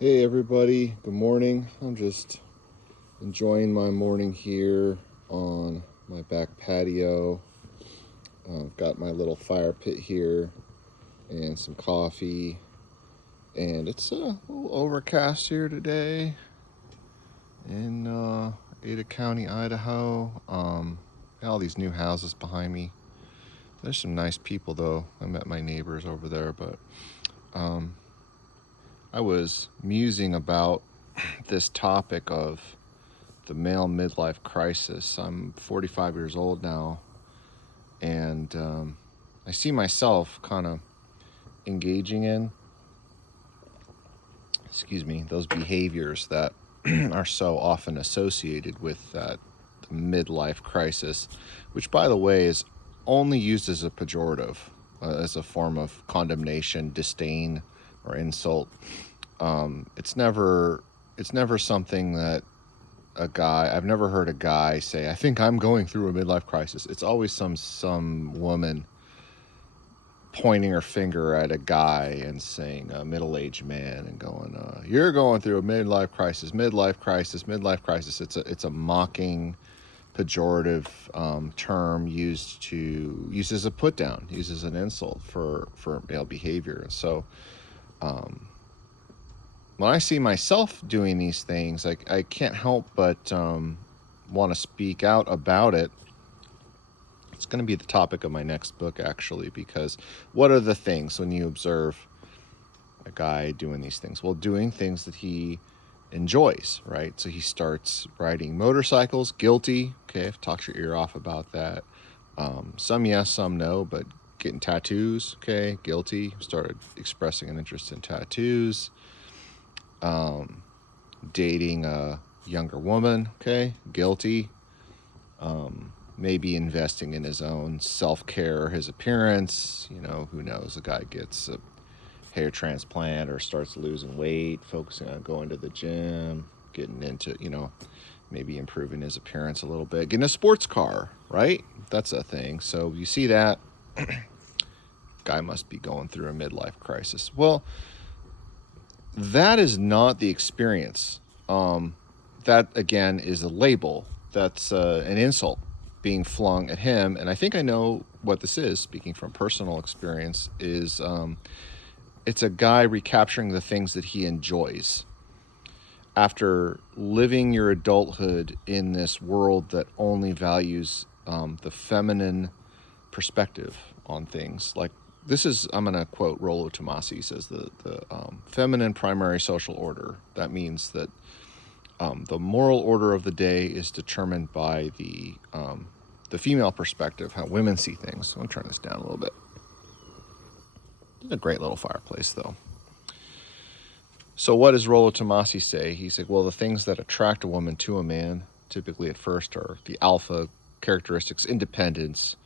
Hey everybody, good morning. I'm just enjoying my morning here on my back patio. I've got my little fire pit here and some coffee, and it's a little overcast here today in Ada County, Idaho. All these new houses behind me. There's some nice people though. I met my neighbors over there, but I was musing about this topic of the male midlife crisis. I'm 45 years old now, and I see myself kind of engaging in, those behaviors that are so often associated with that midlife crisis, which, by the way, is only used as a pejorative, as a form of condemnation, disdain, or insult. It's never something that I've never heard a guy say, I think I'm going through a midlife crisis. It's always some woman pointing her finger at a guy and saying, a middle-aged man, and going, you're going through a midlife crisis, midlife crisis, midlife crisis. It's a mocking, pejorative term used as a put down, used as an insult for male behavior. And so when I see myself doing these things, I can't help but want to speak out about it. It's going to be the topic of my next book, actually, because what are the things when you observe a guy doing these things? Well, doing things that he enjoys, right? So he starts riding motorcycles, guilty. Okay, I've talked your ear off about that. Some yes, some no, but getting tattoos, okay, guilty. Started expressing an interest in tattoos. Dating a younger woman, okay, guilty. Maybe investing in his own self-care, his appearance. Who knows? A guy gets a hair transplant or starts losing weight, focusing on going to the gym, getting into, maybe improving his appearance a little bit, getting a sports car, right? That's a thing. So you see that, guy must be going through a midlife crisis. Well, that is not the experience. That, again, is a label. That's an insult being flung at him. And I think I know what this is, speaking from personal experience, is it's a guy recapturing the things that he enjoys. After living your adulthood in this world that only values the feminine perspective on things, like this is, I'm going to quote Rollo Tomassi. He says the feminine primary social order. That means that the moral order of the day is determined by the female perspective, how women see things. I'm going to turn this down a little bit. It's a great little fireplace, though. So what does Rollo Tomassi say? He said, well, the things that attract a woman to a man, typically at first, are the alpha characteristics: independence,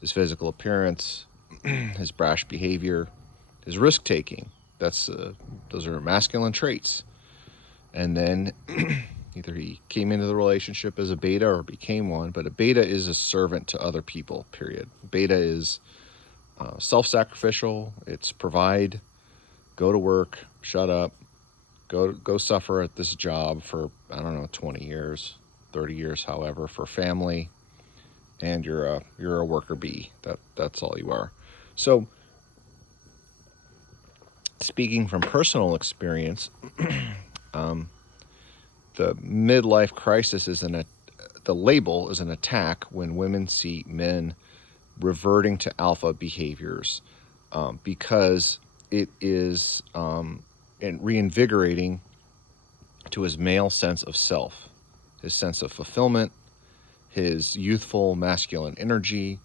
his physical appearance, his brash behavior, his risk-taking. Those are masculine traits. And then either he came into the relationship as a beta or became one, but a beta is a servant to other people, period. Beta is self-sacrificial. It's provide, go to work, shut up, go suffer at this job for, 20 years, 30 years, however, for family, and you're a worker bee. That's all you are. So, speaking from personal experience, the midlife crisis the label is an attack when women see men reverting to alpha behaviors, because it is reinvigorating to his male sense of self, his sense of fulfillment, his youthful masculine energy.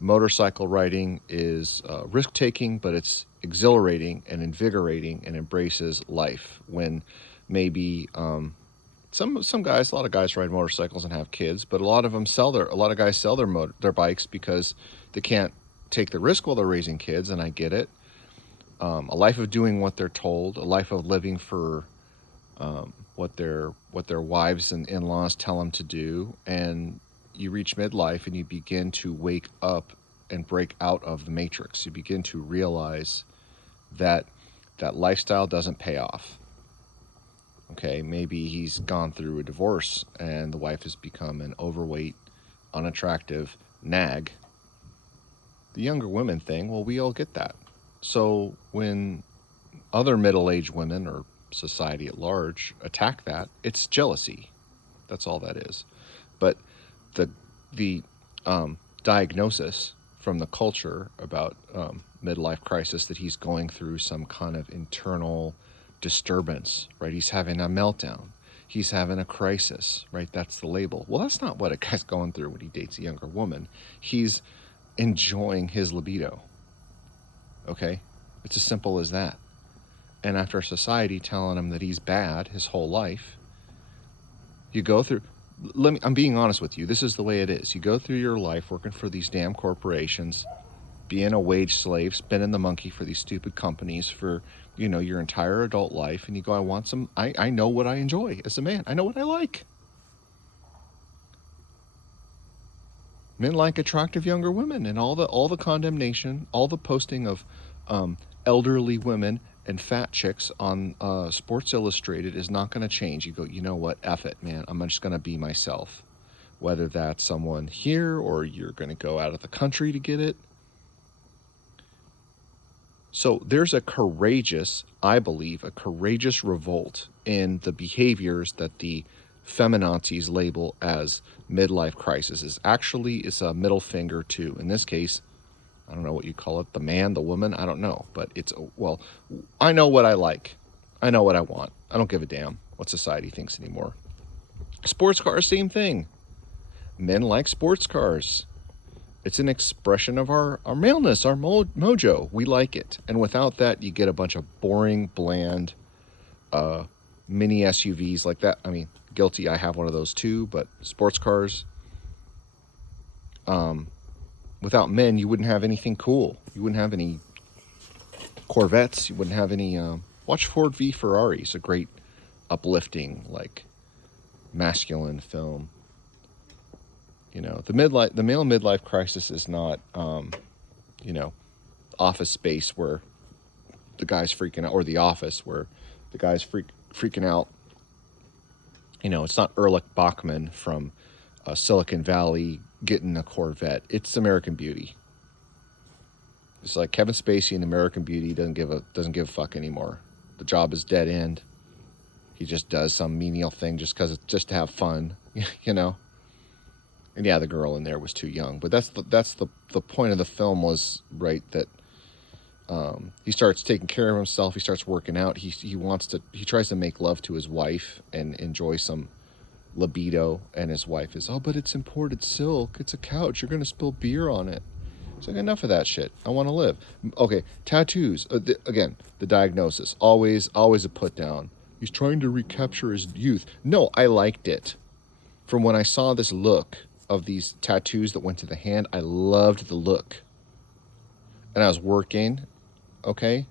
Motorcycle riding is risk-taking, but it's exhilarating and invigorating and embraces life. When maybe some guys, a lot of guys ride motorcycles and have kids, but a lot of guys sell their bikes because they can't take the risk while they're raising kids, and I get it. A life of doing what they're told, a life of living for what their wives and in-laws tell them to do, and you reach midlife and you begin to wake up and break out of the matrix. You begin to realize that lifestyle doesn't pay off. Okay, maybe he's gone through a divorce and the wife has become an overweight, unattractive nag. The younger women thing, well, we all get that. So when other middle-aged women or society at large attack that, it's jealousy. That's all that is. But the the diagnosis from the culture about midlife crisis, that he's going through some kind of internal disturbance, right? He's having a meltdown. He's having a crisis, right? That's the label. Well, that's not what a guy's going through when he dates a younger woman. He's enjoying his libido. Okay? It's as simple as that. And after society telling him that he's bad his whole life, you go through, I'm being honest with you. This is the way it is. You go through your life working for these damn corporations, being a wage slave, spinning the monkey for these stupid companies for, your entire adult life. And you go, I know what I enjoy as a man. I know what I like. Men like attractive younger women, and all the condemnation, all the posting of elderly women and fat chicks on Sports Illustrated is not going to change. You go, you know what? F it, man. I'm just going to be myself. Whether that's someone here or you're going to go out of the country to get it. So there's I believe, a courageous revolt in the behaviors that the feminazis label as midlife crisis. It's a middle finger to, in this case, I don't know what you call it, the man, the woman, I don't know. But I know what I like. I know what I want. I don't give a damn what society thinks anymore. Sports cars, same thing. Men like sports cars. It's an expression of our maleness, our mojo. We like it. And without that, you get a bunch of boring, bland mini SUVs like that. I mean, guilty, I have one of those too, but sports cars, without men, you wouldn't have anything cool. You wouldn't have any Corvettes. You wouldn't have any... watch Ford v Ferrari. It's a great, uplifting, masculine film. The male midlife crisis is not, Office Space where the guy's freaking out, or The Office where the guy's freaking out. It's not Erlich Bachman from Silicon Valley getting a Corvette. It's American Beauty. It's like Kevin Spacey in American Beauty doesn't give a fuck anymore. The job is dead end. He just does some menial thing just to have fun, And yeah, the girl in there was too young, but that's the point of the film was, right, that he starts taking care of himself. He starts working out. He tries to make love to his wife and enjoy some libido. And his wife is, oh, but it's imported silk. It's a couch. You're going to spill beer on it. It's like, enough of that shit. I want to live. Okay, tattoos. Again, the diagnosis. Always a put down. He's trying to recapture his youth. No, I liked it. From when I saw this look of these tattoos that went to the hand, I loved the look. And I was working, okay,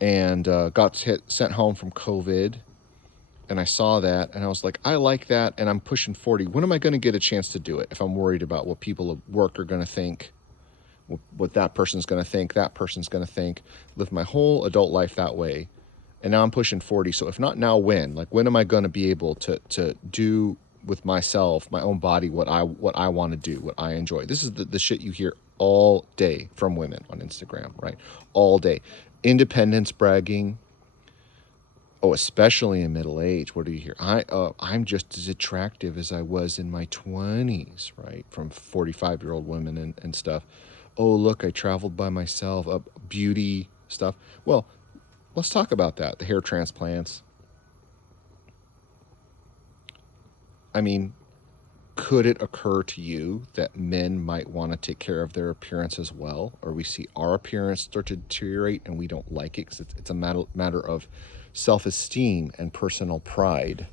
and got sent home from COVID, and I saw that, and I was like, I like that, and I'm pushing 40. When am I going to get a chance to do it if I'm worried about what people at work are going to think, what that person's going to think, that person's going to think, live my whole adult life that way, and now I'm pushing 40, so if not now, when? When am I going to be able to do with myself, my own body, what I want to do, what I enjoy? This is the shit you hear all day from women on Instagram, right? All day. Independence bragging. Oh, especially in middle age. What do you hear? I'm just as attractive as I was in my 20s, right? From 45-year-old women and stuff. Oh, look, I traveled by myself. Beauty stuff. Well, let's talk about that. The hair transplants. I mean, could it occur to you that men might want to take care of their appearance as well? Or we see our appearance start to deteriorate and we don't like it because it's a matter of self-esteem and personal pride.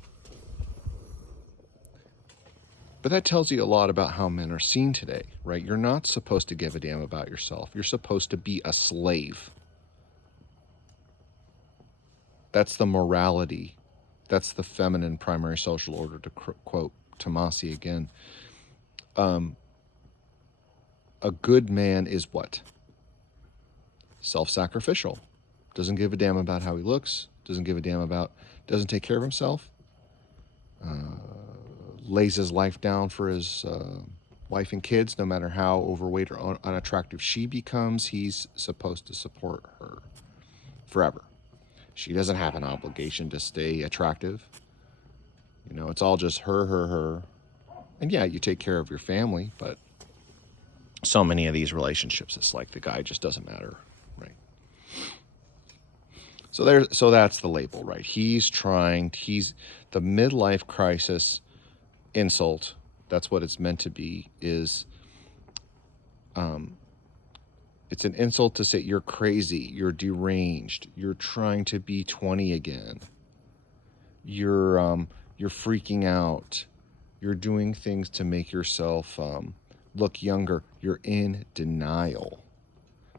But that tells you a lot about how men are seen today, right? You're not supposed to give a damn about yourself. You're supposed to be a slave. That's the morality. That's the feminine primary social order, to quote Tomasi again. A good man is what? Self-sacrificial. Doesn't give a damn about how he looks. Doesn't give a damn about, doesn't take care of himself. Lays his life down for his wife and kids, no matter how overweight or unattractive she becomes. He's supposed to support her forever. She doesn't have an obligation to stay attractive. You know, it's all just her. And yeah, you take care of your family, but so many of these relationships, it's like the guy just doesn't matter, right? So that's the label, right? He's the midlife crisis insult. That's what it's meant to be. It's an insult to say you're crazy, you're deranged, you're trying to be 20 again. You're freaking out. You're doing things to make yourself look younger. You're in denial.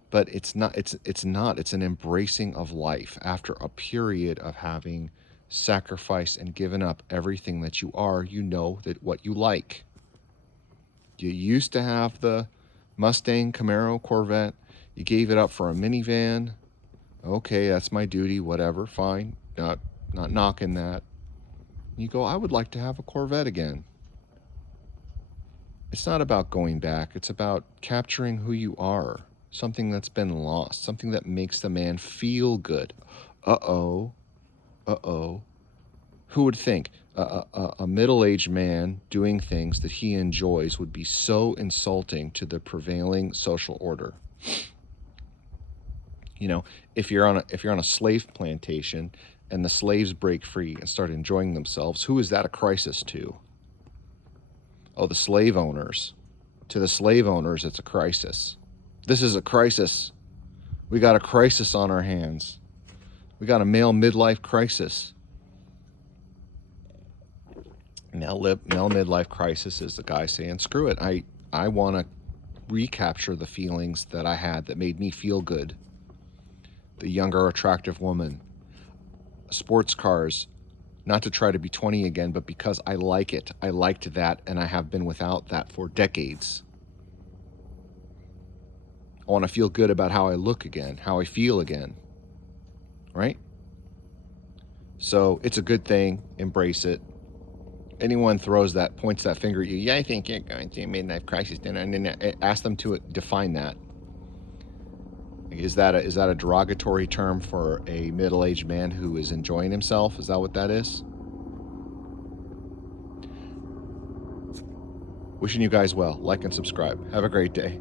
But it's not. It's not. It's an embracing of life after a period of having sacrificed and given up everything that you are. You know that what you like. You used to have the Mustang, Camaro, Corvette. You gave it up for a minivan. Okay, that's my duty. Whatever, fine. Not knocking that. You go, I would like to have a Corvette again. It's not about going back. It's about capturing who you are. Something that's been lost. Something that makes the man feel good. Uh-oh. Who would think a middle-aged man doing things that he enjoys would be so insulting to the prevailing social order? You know, if you're on a slave plantation and the slaves break free and start enjoying themselves, who is that a crisis to? Oh, the slave owners. To the slave owners, it's a crisis. This is a crisis. We got a crisis on our hands. We got a male midlife crisis. Male midlife crisis is the guy saying, screw it. I want to recapture the feelings that I had that made me feel good. The younger, attractive woman. Sports cars. Not to try to be 20 again, but because I like it. I liked that, and I have been without that for decades. I want to feel good about how I look again, how I feel again. Right? So it's a good thing. Embrace it. Anyone points that finger at you, yeah, I think you're going through a midlife crisis, and then ask them to define that. Is that a derogatory term for a middle-aged man who is enjoying himself? Is that what that is? Wishing you guys well. Like and subscribe. Have a great day.